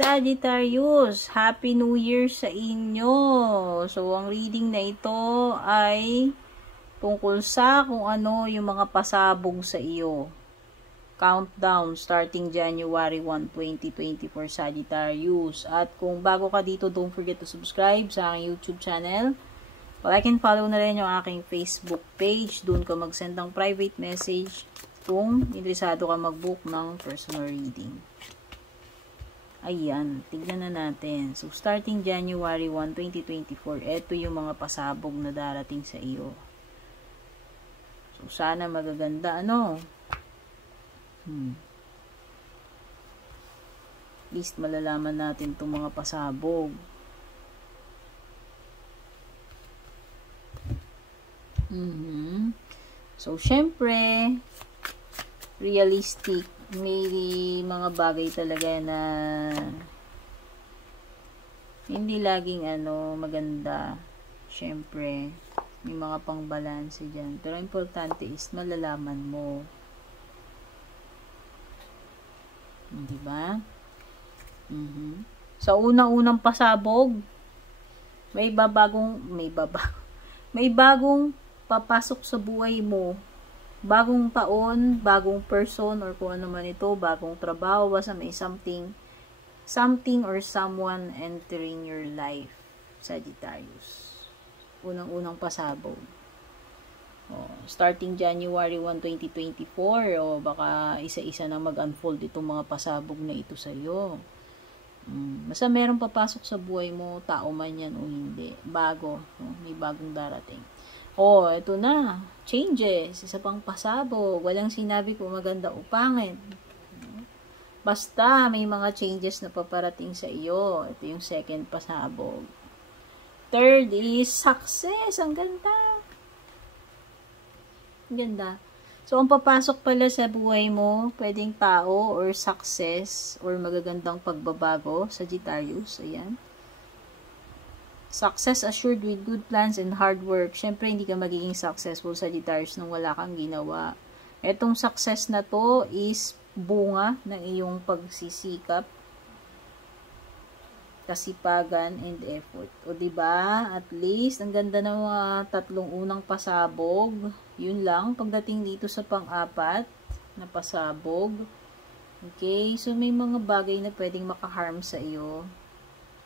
Sagittarius, Happy New Year sa inyo! So, ang reading na ito ay tungkol sa kung ano yung mga pasabog sa iyo. Countdown starting January 1, 2024, Sagittarius. At kung bago ka dito, don't forget to subscribe sa aking YouTube channel. Like and follow na rin yung aking Facebook page. Doon ka mag-send ng private message kung interesado ka mag-book ng personal reading. Ayan, tignan na natin. So, starting January 1, 2024, ito yung mga pasabog na darating sa iyo. So, sana magaganda, ano? At least malalaman natin itong mga pasabog. So, syempre, realistic, may mga bagay talaga na hindi laging maganda. Syempre, may mga pang-balanse dyan. Pero importante is malalaman mo. Diba? Sa unang-unang pasabog, may bagong papasok sa buhay mo. Bagong taon, bagong person, or kung ano man ito, bagong trabaho, basta may something or someone entering your life, Sagittarius. Unang-unang pasabog. Starting January 1, 2024, baka isa-isa na mag-unfold itong mga pasabog na ito sa iyo. Basta merong papasok sa buhay mo, tao man yan o hindi. Bago, may bagong darating. Ito na. Changes. Isa pang pasabog. Walang sinabi kung maganda o pangit. Basta may mga changes na paparating sa iyo. Ito yung second pasabog. Third is success. Ang ganda. Ang ganda. So, ang papasok pala sa buhay mo, pwedeng tao or success or magagandang pagbabago. Sagittarius. Ayan. Success assured with good plans and hard work. Siyempre, hindi ka magiging successful, Sagittarius, nung wala kang ginawa. Etong success na to is bunga ng iyong pagsisikap, kasipagan, and effort. Diba? At least, ang ganda ng mga tatlong unang pasabog. Yun lang. Pagdating dito sa pang-apat na pasabog. Okay? So, may mga bagay na pwedeng makaharm sa iyo,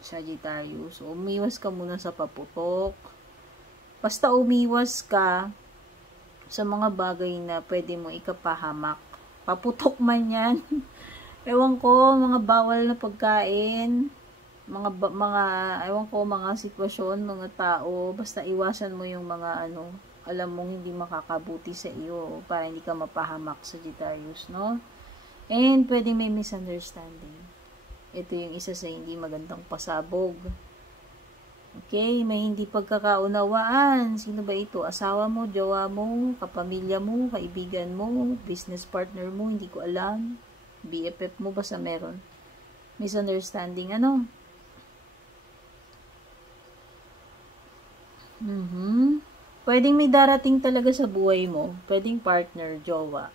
Sagittarius. So, umiwas ka muna sa paputok. Basta umiwas ka sa mga bagay na pwede mo ikapahamak. Paputok man yan. Ewan ko, mga bawal na pagkain, mga sitwasyon, mga tao. Basta iwasan mo yung mga alam mong hindi makakabuti sa iyo para hindi ka mapahamak, Sagittarius, no? And pwede may misunderstanding. Ito yung isa sa hindi magandang pasabog. Okay, may hindi pagkakaunawaan. Sino ba ito? Asawa mo, jowa mo, kapamilya mo, kaibigan mo, business partner mo, hindi ko alam. BFF mo, basta meron. Misunderstanding, Pwedeng may darating talaga sa buhay mo. Pwedeng partner, jowa,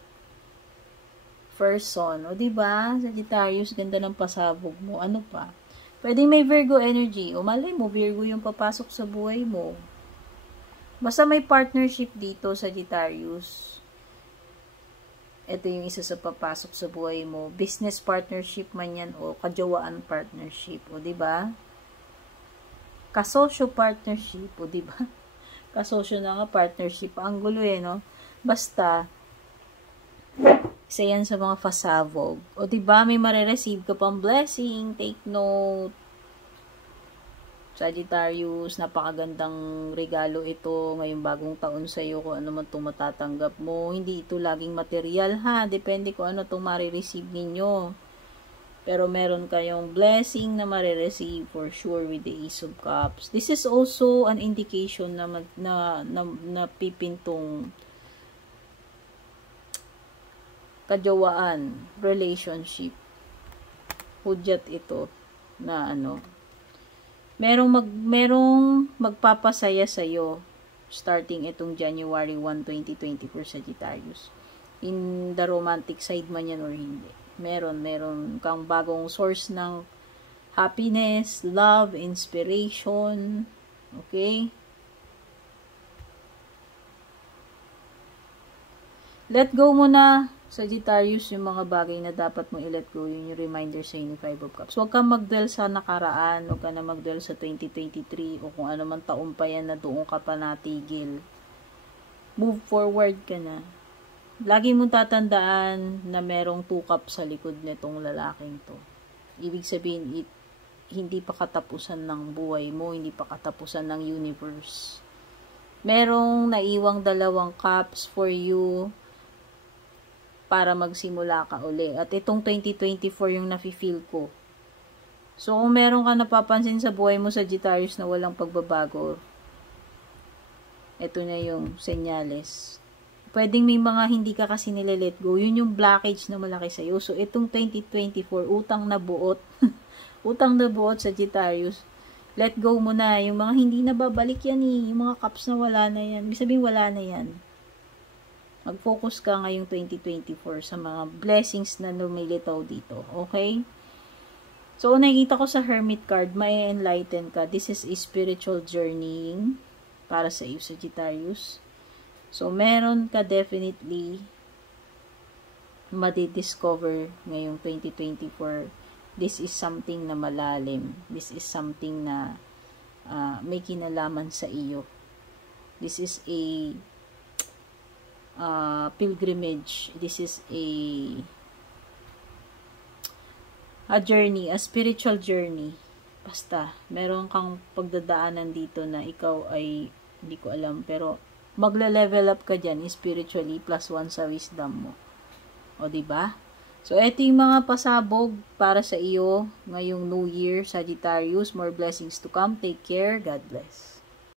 person. Diba? Sagittarius, ganda ng pasabog mo. Ano pa? Pwedeng may Virgo energy. Malay mo, Virgo yung papasok sa buhay mo. Basta may partnership dito, Sagittarius. Ito yung isa sa papasok sa buhay mo. Business partnership man yan o kajawaan partnership. Diba? Kasosyo partnership. Diba? Kasosyo na nga partnership. Ang gulo no? Basta, isa yan sa mga pasabog. Diba, may marireceive ka pang blessing. Take note. Sagittarius, napakagandang regalo ito ngayong bagong taon sa iyo kung ano man itong matatanggap mo. Hindi ito laging material, ha? Depende kung ano itong marireceive ninyo. Pero meron kayong blessing na marireceive for sure with the Ace of Cups. This is also an indication na pipintong kajawaan, relationship. Hudyat ito na merong magpapasaya sa iyo starting itong January 1, 2024, Sagittarius. In the romantic side man yan or hindi. Meron kang bagong source ng happiness, love, inspiration. Okay? Let go mo na, Sagittarius, yung mga bagay na dapat mo i-let go. Yun yung reminder sa inyo, 5 of Cups. Huwag kang mag-dwell sa nakaraan. Huwag ka na mag-dwell sa 2023 o kung ano man taon pa yan na doon ka pa natigil. Move forward ka na. Lagi mong tatandaan na merong 2 cups sa likod nitong lalaking to. Ibig sabihin, hindi pa katapusan ng buhay mo, hindi pa katapusan ng universe. Merong naiwang 2 cups for you para magsimula ka uli. At itong 2024 yung nafe-feel ko. So, kung meron ka napapansin sa buhay mo, Sagittarius, na walang pagbabago, ito na yung senyales. Pwedeng may mga hindi ka kasi nile-let go. Yun yung blockage na malaki sa'yo. So, itong 2024, utang na buot. Utang na buot, Sagittarius. Let go mo na. Yung mga hindi na babalik yan eh. Yung mga cups na wala na yan. Ibig sabihin, wala na yan. Mag-focus ka ngayong 2024 sa mga blessings na lumilitaw dito. Okay? So, nakikita ko sa Hermit card, may enlighten ka. This is a spiritual journeying para sa iyo, Sagittarius. So, meron ka definitely madidiscover ngayong 2024. This is something na malalim. This is something na may kinalaman sa iyo. This is a pilgrimage. This is a journey, a spiritual journey. Basta, meron kang pagdadaanan dito na ikaw ay, hindi ko alam, pero magle-level up ka dyan spiritually, +1 sa wisdom mo. O, diba? So, eto yung mga pasabog para sa iyo ngayong New Year, Sagittarius. More blessings to come. Take care. God bless.